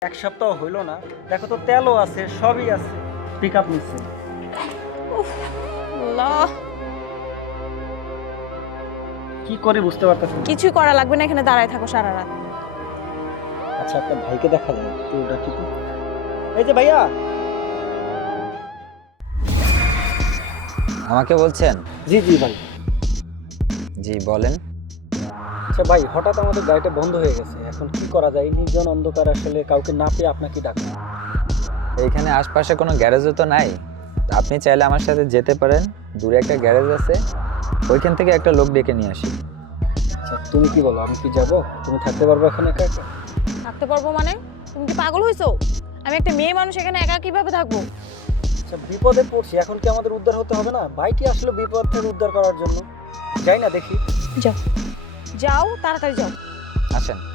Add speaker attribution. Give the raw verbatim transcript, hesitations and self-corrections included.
Speaker 1: এক সপ্তাহ হইল না, দেখো তো তেলও আছে, সবই আছে, পিক আপ নিচ্ছে।
Speaker 2: আল্লাহ,
Speaker 1: কি করে বুঝতে পারতেছেন?
Speaker 2: কিছুই করা লাগবে না, এখানে দাঁড়ায় থাকো সারা রাত।
Speaker 1: আচ্ছা, আপনার ভাইকে দেখা যায় তো, ওটা কি? এই যে ভাইয়া।
Speaker 3: আমাকে বলছেন?
Speaker 1: জি জি ভাই।
Speaker 3: জি বলেন।
Speaker 1: আচ্ছা ভাই, হঠাৎ আমাদের গাড়িটা বন্ধ হয়ে গেছে, এখন কি করা যায়? নির্জন অন্ধকার, আসলে কাউকে না পেয়ে আপনাকে ডাকা।
Speaker 3: এইখানে আশপাশে কোনো গ্যারেজও তো নাই, আপনি চাইলে আমার সাথে যেতে পারেন, দূরে একটা গ্যারেজ আছে, ওইখান থেকে একটা লোক ডেকে নিয়ে আসি।
Speaker 1: আচ্ছা তুমি কি বলো, আমি কি যাব? তুমি থাকতে পারবে এখানে একা একা?
Speaker 2: থাকতে পারবো মানে? তুমি কি পাগল হইছো? আমি একটা মেয়ে মানুষ, এখানে একা কিভাবে থাকবো?
Speaker 1: আচ্ছা বিপদে পড়ছি, এখন কি আমাদের উদ্ধার হতে হবে না? ভাইটি আসলে বিপদ থেকে উদ্ধার করার জন্য। যাই না দেখি।
Speaker 2: যাও যাও, তাড়াতাড়ি যাও।
Speaker 3: আসেন।